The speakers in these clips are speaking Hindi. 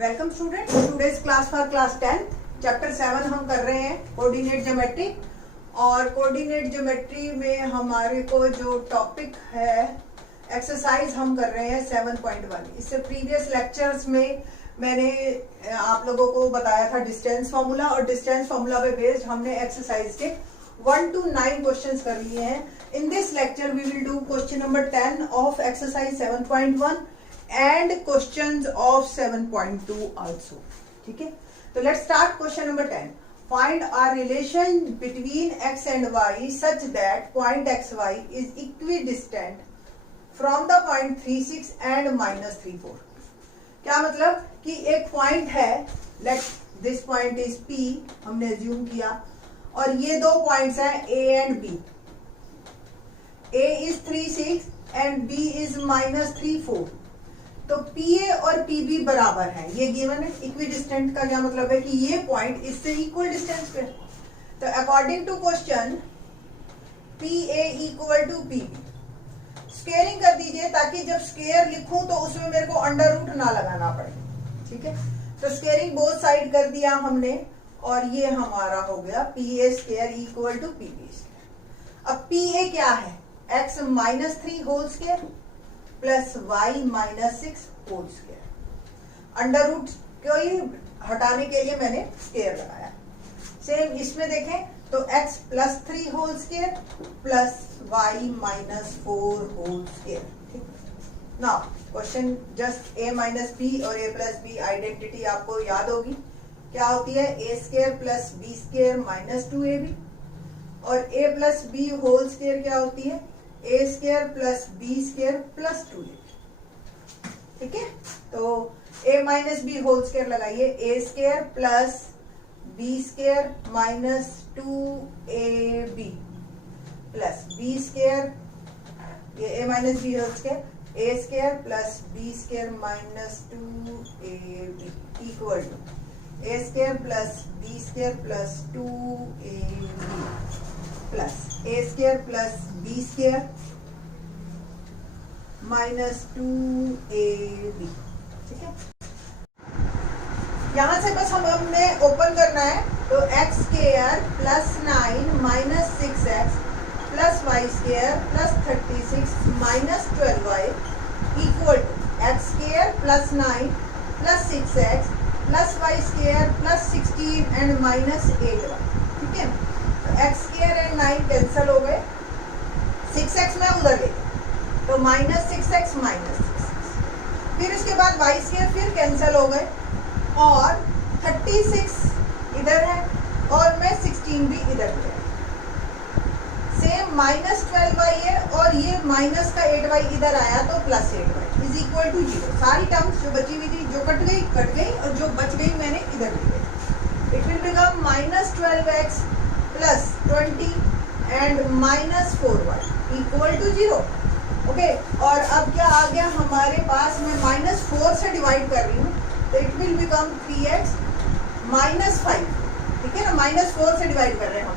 Welcome student, today's class for class 10 chapter 7 हम कर रहे हैं कोऑर्डिनेट ज्योमेट्री। और कोऑर्डिनेट ज्योमेट्री में हमारे को जो टॉपिक है एक्सरसाइज हम कर रहे हैं 7.1। इससे प्रीवियस लेक्चर्स में मैंने आप लोगों को बताया था डिस्टेंस फार्मूला, और डिस्टेंस फार्मूला पे बेस्ड हमने एक्सरसाइज के 1 to 9 क्वेश्चंस कर लिए हैं। In this lecture we will do question number 10 of exercise 7.1 and questions of 7.2 also. ठीक है, तो let's start question number 10. Find a relation between x and y such that point xy is equidistant from the point 36 and -34. क्या मतलब कि एक पॉइंट है, let this point is P, हमने assume किया, और ये दो पॉइंट्स हैं A and B. A is 36 and B is -34. तो PA और PB बराबर है, ये गिवन है। इक्विडिस्टेंट का क्या मतलब है कि ये पॉइंट इससे इक्वल डिस्टेंस पे। तो according to question PA equal to PB, squaring कर दीजिए ताकि जब स्केयर लिखूं तो उसमें मेरे को अंडर रूट ना लगाना पड़े। ठीक है, तो स्केयरिंग बोथ साइड कर दिया हमने, और ये हमारा हो गया PA square equal to PB square. अब PA क्या है, x -3 whole square plus y -6 whole square. Under root को ही हटाने के लिए मैंने स्क्वायर लगाया। सेम इसमें देखें तो x +3 whole square plus y -4 whole square. ठीक, now question just a - b और a + b आइडेंटिटी आपको याद होगी, क्या होती है, a square plus b square -2ab, और a + b होल स्क्वायर क्या होती है, a square plus b square plus 2ab। ठीक है, तो a - b होल स्क्वायर लगाइए, a square plus b square -2ab plus b square, ये a - b whole square, a square plus b square -2ab equal to a square plus b square plus 2ab plus a square plus b square -2ab। ठीक है, यहां से बस हमें ओपन करना है, तो x square plus 9 -6x plus y square plus 36 -12y equal to x square plus 9 plus 6x plus y square plus 16 and -8y। ठीक है, x स्क्वायर एंड 9 कैंसिल हो गए, 6x में उधर ले तो -6x -6x, फिर उसके बाद y स्क्वायर फिर कैंसिल हो गए, और 36 इधर है और मैं 16 भी इधर है। सेम -12y है और ये माइनस का 8y इधर आया तो +8y इज इक्वल टू 0। सारी टर्म्स जो बची हुई थी, जो कट गई और जो बच गई मैंने इधर ले ली। It will become -12x plus 20 and -4y equal to 0। Okay, और अब क्या आ गया हमारे पास, मैं -4 से डिवाइड कर रही हूँ, तो इट विल बिकम 3x -5। ठीक है ना, -4 से डिवाइड कर रहे हैं हम,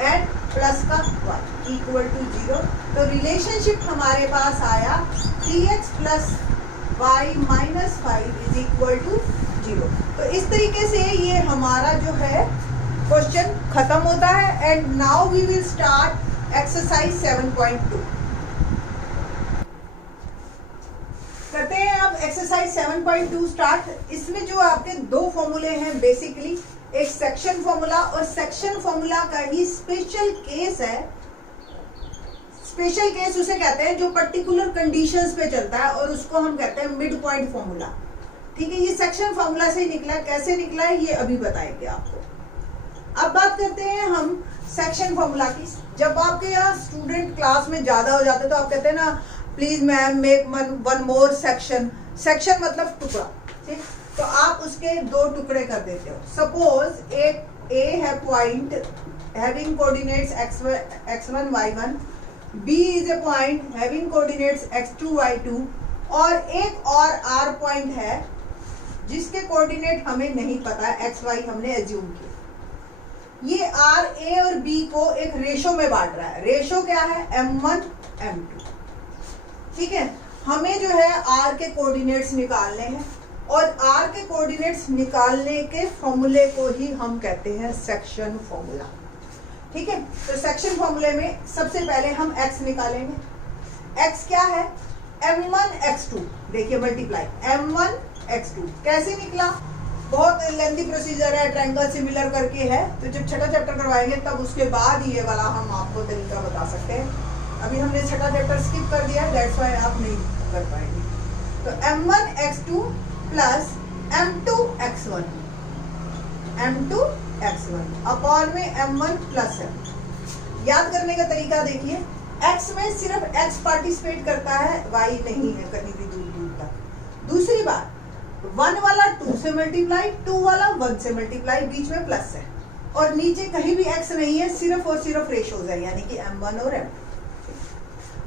एंड प्लस का y इक्वल टू 0। तो रिलेशनशिप हमारे पास आया 3x plus y -5 is equal to 0। तो इस तरीके से ये हमारा जो है क्वेश्चन खत्म होता है। And now we will start exercise 7.2 करते हैं। अब एक्सरसाइज 7.2 स्टार्ट। इसमें जो आपके दो फॉर्मूले हैं बेसिकली, एक सेक्शन फॉर्मूला और सेक्शन फॉर्मूला का ही स्पेशल केस है। स्पेशल केस उसे कहते हैं जो पर्टिकुलर कंडीशंस पे चलता है, और उसको हम कहते हैं मिड पॉइंट फॉर्मूला। ठीक है, ये सेक्शन फॉर्मूला से निकला, कैसे निकला है ये अभी बताएंगे आपको। अब बात करते हैं हम सेक्शन फॉर्मूला की। जब आपके यहाँ स्टूडेंट क्लास में ज्यादा हो जाते हैं तो आप कहते हैं ना, please ma'am make one more section. Section मतलब टुकड़ा। ठीक, तो आप उसके दो टुकड़े कर देते हो। सपोज एक ए है point having coordinates x1 y1, B is a point having coordinates x2 y2, और एक और आर पॉइंट है जिसके कोऑर्डिनेट हमें नहीं पता, xy हमने एज्यूम किया। ये आर ए और बी को एक रेशो में बांट रहा है। रेशो क्या है, m1 m2। ठीक है, हमें जो है आर के कोऑर्डिनेट्स निकालने हैं। और r के कोऑर्डिनेट्स निकालने के फॉर्मूले को ही हम कहते हैं सेक्शन फॉर्मूला। ठीक है, तो सेक्शन फॉर्मूले में सबसे पहले हम x निकालेंगे। x क्या है? m1 x2, देखिए मल्टीप्लाई m1 x2 कैसे निकला? बहुत लेंथी प्रोसीजर है, ट्रायंगल सिमिलर करके है, तो जब छठा चैप्टर करवाएंगे तब उसके बाद ये वाला हम आपको तरीका बता सकते हैं। अभी हमने छठा चैप्टर स्किप कर दिया है, दैट्स व्हाई आप नहीं कर पाएंगे। तो m1 x2 plus m2 x1, m2 x1 upon में m1 प्लस m। याद करने का तरीका देखिए, x में सिर्फ x पार्टिसिपेट करता है, y नहीं है कहीं भी दूर दूर तक। दूसरी बात, 1 वाला 2 से मल्टीप्लाई, 2 वाला 1 से मल्टीप्लाई, बीच में प्लस है, और नीचे कहीं भी x नहीं है, सिर्फ और सिर्फ रेशोज है, यानी कि m1 और m2।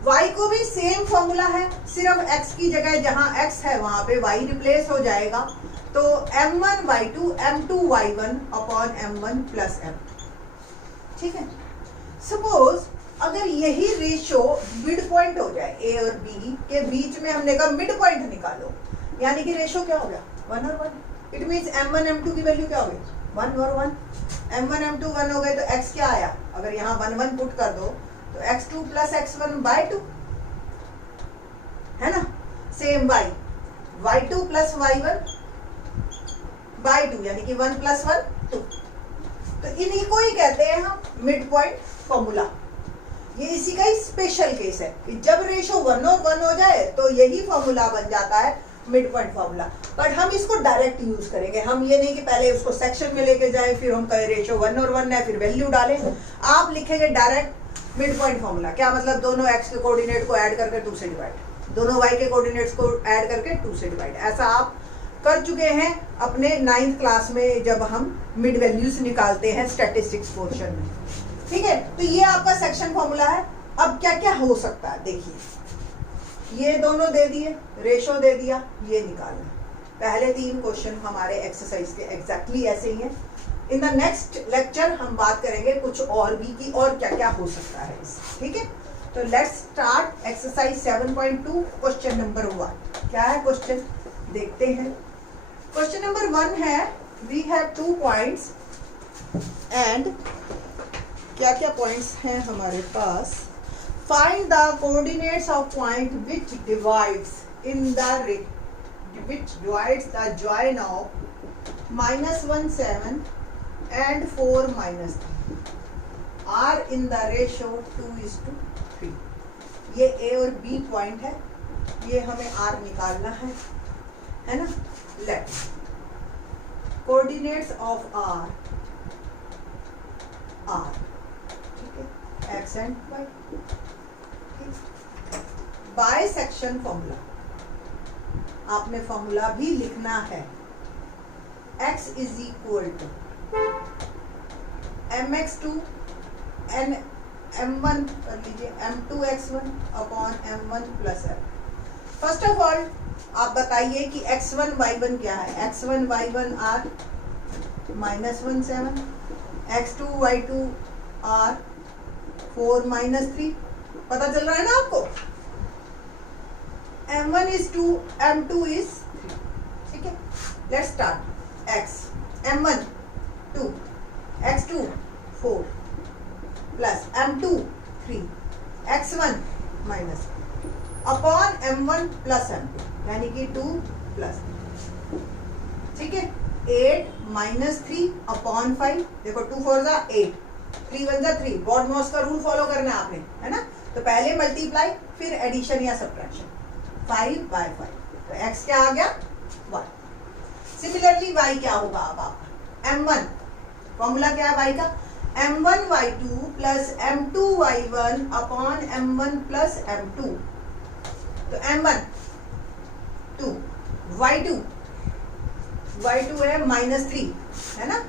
y को भी सेम फॉर्मूला है, सिर्फ x की जगह जहां x है वहां पे y रिप्लेस हो जाएगा, तो m1 y2 m2 y1 upon m1 plus m। ठीक है, सपोज अगर यही रेशो मिड पॉइंट हो जाए, a और b के बीच में हमने कहा मिड पॉइंट निकालो, यानी कि रेशो क्या हो गया? 1 और 1। इट मीन्स m1 m2 की वैल्यू क्या हो गई? 1 और 1। m1 m2 1 हो गए, तो x क्या आया? अगर यहाँ 1 1 पुट कर दो तो x2 प्लस x1 बाय 2 है ना। Same y, y2 plus y1 bye 2, यानी कि 1 प्लस 1 2। तो इन्हीं को ही कहते हैं हम मिड पॉइंट फॉर्मूला। ये इसी का ही स्पेशल केस है कि जब रेशो 1 और 1 हो जाए तो यही फॉर्मूला बन जाता है मिड पॉइंट फॉर्मूला। बट हम इसको डायरेक्ट यूज करेंगे, हम ये नहीं कि पहले उसको सेक्शन में लेके जाएं, फिर हम कहें रेशो 1 और 1 है, फिर वैल्यू डालें। आप लिखेंगे डायरेक्ट मिड पॉइंट फॉर्मूला। क्या मतलब? दोनों x के कोऑर्डिनेट को ऐड करके 2 से डिवाइड, दोनों y के कोऑर्डिनेट्स को ऐड करके 2 से डिवाइड। ऐसा आप कर चुके हैं अपने 9th क्लास में जब हम मिड वैल्यूज निकालते हैं स्टैटिस्टिक्स पोर्शन में। ठीक है, तो ये आपका सेक्शन फॉर्मूला है। अब क्या क्या हो सकता है देखिए, ये दोनों दे दिए, रेशो दे दिया, ये निकालना। पहले 3 क्वेश्चन हमारे एक्सरसाइज के एग्जैक्टली ऐसे ही हैं। इन द नेक्स्ट लेक्चर हम बात करेंगे कुछ और भी कि और क्या क्या हो सकता है इस। ठीक है, तो let's start exercise 7.2 question number 1। क्या है क्वेश्चन, देखते हैं। क्वेश्चन नंबर 1 है, वी हैव 2 पॉइंट्स एंड क्या क्या पॉइंट्स हैं हमारे पास। Find the coordinates of point which divides the join of -1 7 and 4 -3 are in the ratio 2:3। ये A और B पॉइंट है, ये हमें R निकालना है ना। लेट कोऑर्डिनेट्स ऑफ R ठीक है, x and y। By section formula आपने फॉर्मूला भी लिखना है। x is equal to mx2 n m1 कर लीजिए m2 x1 upon m1 plus m। First of all आप बताइए कि x1 y1 क्या है। x1 y1 r -1 7, x2 y2 r 4 -3। पता चल रहा है ना आपको। m1 is 2, m2 is 3। ठीक है, let's start. x m1 2, x2 4 plus m2 3, x1 minus upon m1 plus m2, यानी कि 2 प्लस। ठीक है, 8 -3 अपॉन 5। देखो 2 4 जा 8, 3 1 जा 3। बॉडमॉस का रूल फॉलो करना है आपने, है ना। तो पहले मल्टीप्लाई फिर एडिशन या सब्ट्रैक्शन। 5/5, तो x क्या आ गया? 1। सिमिलरली y क्या होगा अब आपका? m1 फॉर्मूला क्या है y का? m1 y2 plus m2 y1 upon m1 plus m2। तो m1 2, y2 है -3, है ना,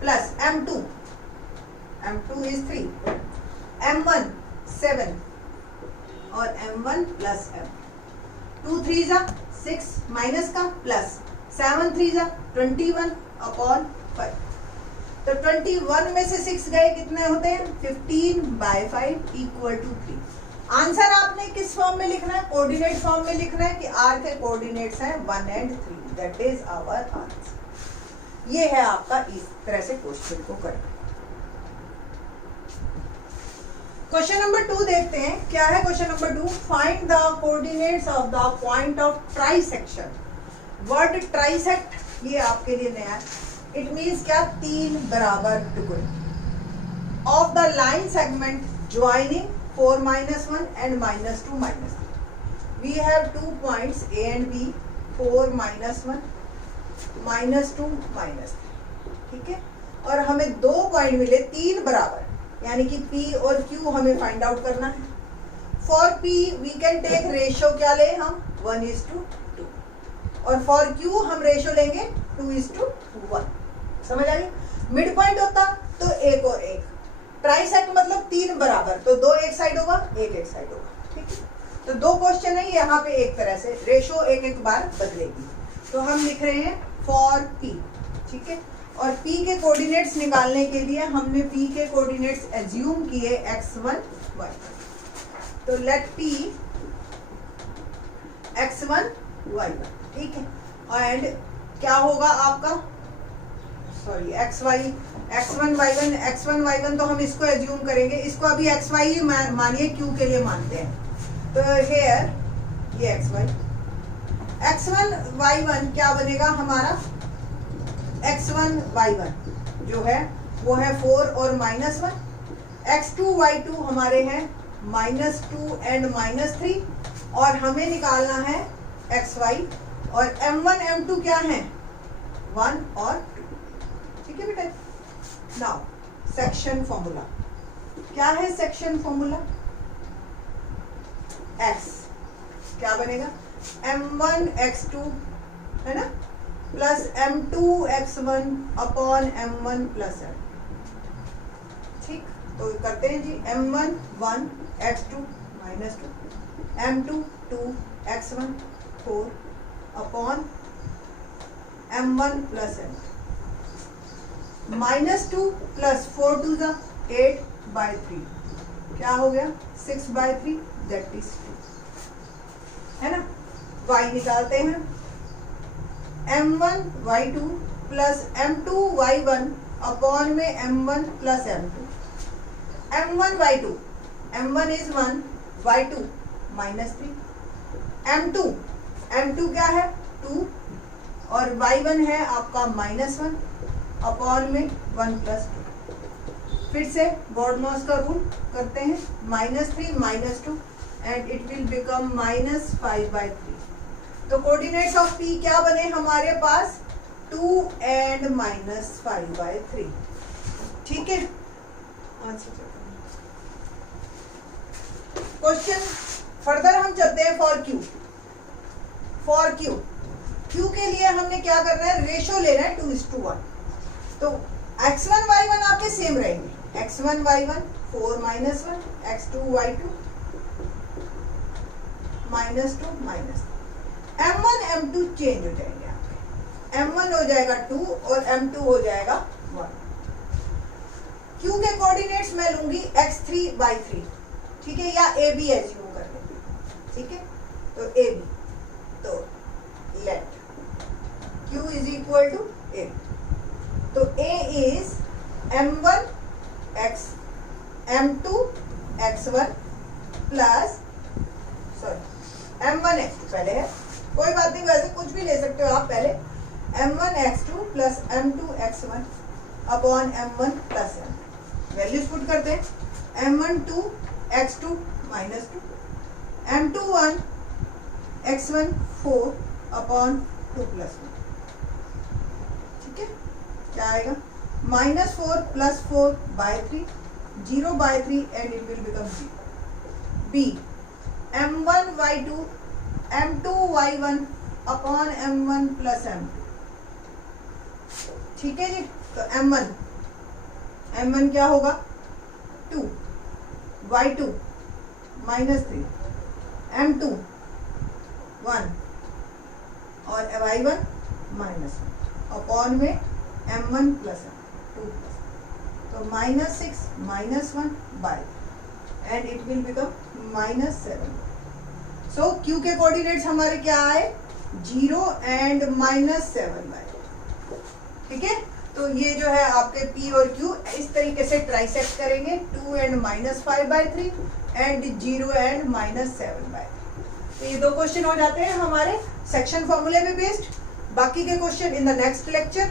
प्लस m2 इज 3, m1 7 और m1 प्लस m। 2 3 जा 6 माइनस का प्लस 7 3 जा 21 अपॉन 5। तो 21 में से 6 गए, कितने होते हैं? 15/5 इक्वल टू 3। आंसर आपने किस फॉर्म में लिखना है, कोऑर्डिनेट फॉर्म में लिखना है कि आर के कोऑर्डिनेट्स हैं 1 and 3, that is our answer. ये है आपका इस तरह से क्वेश्चन को करना। क्वेश्चन नंबर 2 देखते हैं, क्या है question number 2, find the coordinates of the point of trisection. Word trisect ये आपके लिए नया है, इट मीन्स क्या, 3 बराबर टुकड़े of the line segment joining 4 - 1 and -2 -3। we have 2 points A and B, 4 - 1 -2 -3, ठीक है। और हमें 2 पॉइंट मिले 3 बराबर, यानी कि P और Q हमें फाइंड आउट करना है। For P we can take ratio, क्या ले हम, 1:2, और फॉर Q हम रेशियो लेंगे 2:1। समझ आ गई। मिड पॉइंट होता तो 1 और 1, ट्राइसेक्ट मतलब 3 बराबर, तो 2 एक साइड होगा, 1 एक साइड होगा, ठीक है। तो 2 क्वेश्चन है यहाँ पे, एक तरह से रेशियो एक बार बदलेगी। तो हम लिख रहे हैं फॉर P, ठीक है। और P के कोऑर्डिनेट्स निकालने के लिए हमने P के कोऑर्डिनेट्स एज्यूम किए x1 y1। तो लेट P x1 y1, ठीक है। एंड क्या होगा आपका, सॉरी x1 y1 तो हम इसको एज्यूम करेंगे, इसको अभी xy ही मानिए, Q के लिए मानते हैं। तो हेयर ये x1 y1 क्या बनेगा हमारा, x1 y1 जो है वो है 4 और -1, x2 y2 हमारे हैं -2 and -3, और हमें निकालना है xy, और m1 m2 क्या है, 1 और 2, ठीक है बेटा। नाउ सेक्शन फॉर्मूला, क्या है सेक्शन फॉर्मूला, x क्या बनेगा, m1 x2 है ना, plus m2 x1 upon m1 plus m, ठीक। तो करते हैं जी, m1 1 x2 -2, m2 2 x1 4 upon m1 plus m, -2 plus 4 2 8/3, क्या हो गया 6/3, दैट इज 2, है ना। y निकालते हैं, m1 y2 plus m2 y1 upon में m1 plus m2, m1 y2, m1 is 1, y2 -3, m2 क्या है 2, और y1 है आपका -1 अपॉन में 1 + 2। फिर से गॉड-नॉस का रूल करते हैं, -3 -2 एंड इट विल बिकम -5/3। तो कोऑर्डिनेट्स ऑफ P क्या बने हमारे पास, 2 and -5/3, ठीक है। क्वेश्चन फर्दर हम चलते हैं फॉर Q के लिए हमने क्या करना है, रेशियो लेना है 2:1। तो x1 y1 आपके सेम रहेंगे, x1 y1 4 - 1, x2 y2 -2 -3, m1 m2 change हो जाएंगे आपके, m1 हो जाएगा 2 और m2 हो जाएगा 1। Q के कोऑर्डिनेट्स मैं लूंगी x3/3, ठीक है, या AB एज्यूम कर लेंगे, ठीक है। तो AB, तो लेट Q = AB, तो A is m1 m2 x1 plus m1 x2 पहले है, कोई बात नहीं, वैसे कुछ भी ले सकते हो आप, पहले m1 x2 plus m2 x1 upon m1 plus m। Values put करते हैं, m1 2 x2 -2, m2 1 x1 4 upon 2 + 1, ठीक है। क्या आएगा, -4 + 4/3, 0/3 and it will become 0। B m1 y2 m2 y1 upon m1 plus m2, ठीक है जी। तो m1 क्या होगा 2, y2 -3, m2 1 और y1 -1 अपॉन में m1 प्लस m2 प्लस, तो -6 -1/3, and it will become -7. So Q के कोऑर्डिनेट्स हमारे क्या आए, 0 and -7/3. ठीक है, तो ये जो है आपके P और Q इस तरीके से ट्राइसेक्ट करेंगे, 2 and -5/3 and 0 and -7/3. तो ये 2 क्वेश्चन हो जाते हैं हमारे सेक्शन फॉर्मूले पे बेस्ड. बाकी के question in the next lecture.